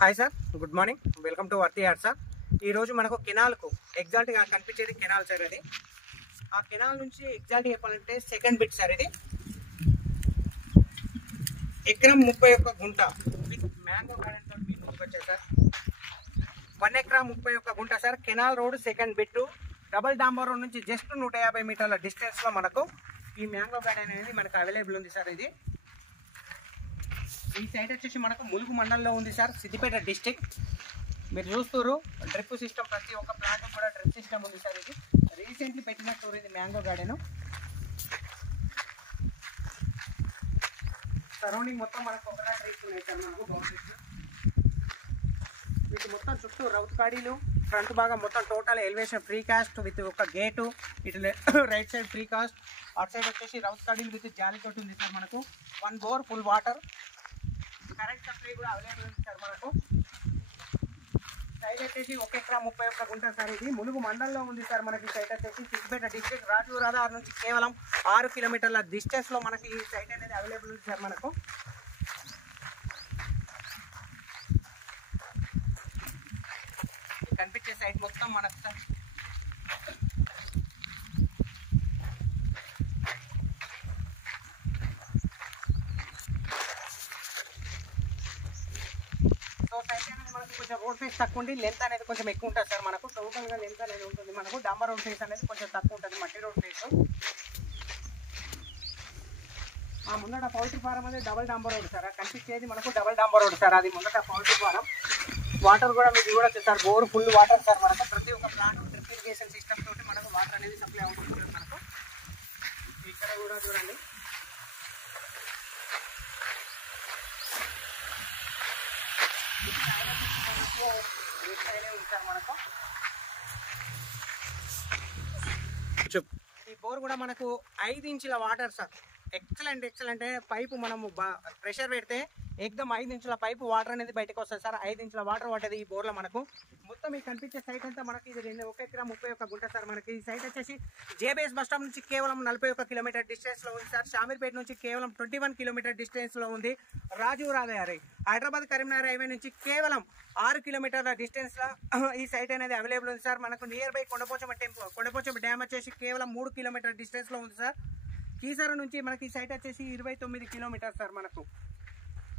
Hi sir, good morning, welcome to worthy yard sir. ఈరోజు మనకు కెనాల్కు ఎగ్జాక్ట్గా కనిపించేది కెనాల్ సార్. అది ఆ కెనాల్ నుంచి ఎగ్జాక్ట్గా చెప్పాలంటే సెకండ్ బిట్ సార్. ఇది ఎకరం 31 గుంట విత్ మ్యాంగో గార్డెన్ తోటి మీ ముందుకు వచ్చాయి సార్. 1 ఎకరా 31 గుంట sir. Canal road second bit, double డాంబర్ రోడ్ నుంచి జస్ట్ 150 మీటర్ల డిస్టెన్స్లో మనకు ఈ మ్యాంగో గార్డెన్ అనేది మనకు అవైలబుల్ ఉంది సార్. ఇది ఈ సైడ్ వచ్చేసి మనకు ములుగు మండలంలో ఉంది సార్, సిద్దిపేట డిస్టిక్. మీరు చూస్తారు డ్రిప్ సిస్టమ్, ప్రతి ఒక్క ప్లాంట్ కూడా డ్రిప్ సిస్టమ్ ఉంది సార్. ఇది రీసెంట్లీ పెట్టినట్టు ఇది మ్యాంగో గార్డెన్. సరౌండింగ్ మొత్తం మనకు ఒకటే ట్రీస్ ఉన్నాయి సార్. మనకు బౌండరీస్ వీటి మొత్తం చుట్టూ రౌత్ కాడీలు, ఫ్రంట్ భాగం మొత్తం total elevation free cost with ఒక గేటు. ఇటు రైట్ సైడ్ ఫ్రీ కాస్ట్, అటు సైడ్ వచ్చేసి రౌత్ కాడీలు విత్ జాలి తోటి ఉంది సార్. మనకు 1 bore, full water, current supply కూడా అవైలబుల్ ఉంది సార్. మనకు సైడ్ వచ్చేసి 1 ఎకరా 31 గుంట సార్. ఇది ములుగు మండలంలో ఉంది సార్. మనకి సైట్ వచ్చేసి సిద్దిపేట డిస్ట్రిక్ట్, రాజు రహదారి నుంచి కేవలం 6 కిలోమీటర్ల డిస్టెన్స్లో మనకి ఈ సైట్ అనేది అవైలబుల్ ఉంది సార్. మనకు కనిపించే సైట్ మొత్తం మనకు సార్. సో సైట్ అనేది మనకు కొంచెం రోడ్ ఫేస్ తక్కువ ఉండి లెంత్ అనేది కొంచెం ఎక్కువ ఉంటుంది సార్. మనకు టోటల్గా లెంత్ అనేది ఉంటుంది. మనకు డాంబర్ రోడ్ ఫేస్ అనేది కొంచెం తక్కువ ఉంటుంది, మట్టి రోడ్ ఫేస్. ఆ ముందట పౌల్ట్రీ ఫారం అనేది డబల్ డాంబర్ రోడ్ సార్. కనిపించేది మనకు డబల్ డాంబర్ రోడ్ సార్. అది ముందట పౌల్ట్రీ ఫారం. వాటర్ కూడా మీకు కూడా sir, bore full water sir. మనకు ప్రతి ఒక్క ప్లాంట్ డ్రిప్ ఇరిగేషన్ సిస్టమ్ తోటి మనకు వాటర్ అనేది సప్లై అవుతుంది మనకు. ఇక్కడ కూడా చూడండి, మనకు ఈ బోర్ కూడా మనకు 5 ఇంచుల వాటర్ సార్. ఎక్సలెంట్ పైపు మనము ప్రెషర్ పెడితే ఎక్దమ్ 5 ఇంచుల పైపు వాటర్ అనేది బయటకు వస్తుంది సార్. 5 ఇంచుల వాటర్ పట్టేది ఈ బోర్లో మనకు. మొత్తం ఈ కనిపించే సైట్ అంతా మనకి ఇది 1 ఎకరా 31 గుంట సార్. మనకి ఈ సైట్ వచ్చేసి జేబీఎస్ బస్ స్టాప్ నుంచి కేవలం 41 కిలోమీటర్ డిస్టెన్స్లో ఉంది సార్. షామీర్పేట నుంచి కేవలం 21 కిలోమీటర్ డిస్టెన్స్లో ఉంది. రాజు రహదారి హైదరాబాద్ కరీంనగర్ హైవే నుంచి కేవలం 6 కిలోమీటర్ల డిస్టెన్స్లో ఈ సైట్ అనేది అవైలబుల్ ఉంది సార్. మనకు నియర్ బై కొండపోచమ్మ డ్యామ్ వచ్చేసి కేవలం 3 కిలోమీటర్ డిస్టెన్స్లో ఉంది సార్. కీసర నుంచి మనకి ఈ సైట్ వచ్చేసి 29 కిలోమీటర్ సార్. మనకు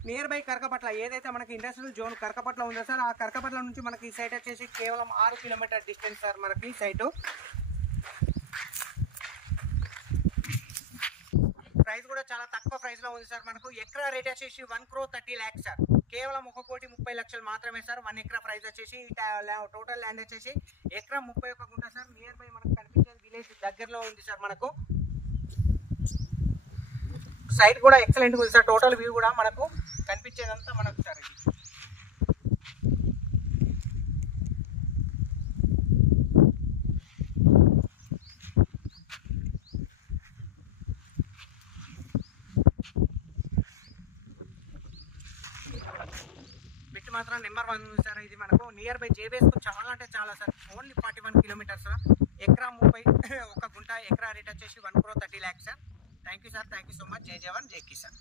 నియర్ బై కరకపట్ల, ఏదైతే మనకి ఇండస్ట్రియల్ జోన్ కరకపట్ల ఉందో సార్, ఆ కరకపట్ల నుంచి మనకి ఈ సైట్ వచ్చేసి కేవలం 6 కిలోమీటర్ డిస్టెన్స్ సార్. మనకి ఈ సైటు ప్రైస్ కూడా చాలా తక్కువ ప్రైస్లో ఉంది సార్. మనకు ఎకరా రేట్ వచ్చేసి 1,30,00,000 సార్. కేవలం 1,30,00,000 మాత్రమే సార్. 1 ఎకరా ప్రైస్ వచ్చేసి టోటల్ ల్యాండ్ వచ్చేసి ఎకరా 31 గుంట సార్. నియర్ బై మనకు కనిపించే విలేజ్ దగ్గరలో ఉంది సార్. మనకు సైట్ కూడా ఎక్సలెంట్ ఉంది సార్. టోటల్ వ్యూ కూడా మనకు కనిపించేదంతా మనకు సార్. ఇది బిట్ మాత్రం నెంబర్ 1 ఉంది సార్. ఇది మనకు నియర్ బై జేబీఎస్ చాలా అంటే చాలా సార్. Only 41 kilometres sir. ఎకరా 31 గుంట. ఎకరా రేట్ వచ్చేసి 1,30,00,000 sir. Thank you sir, thank you so much. జై జవాన్, జై కిసాన్.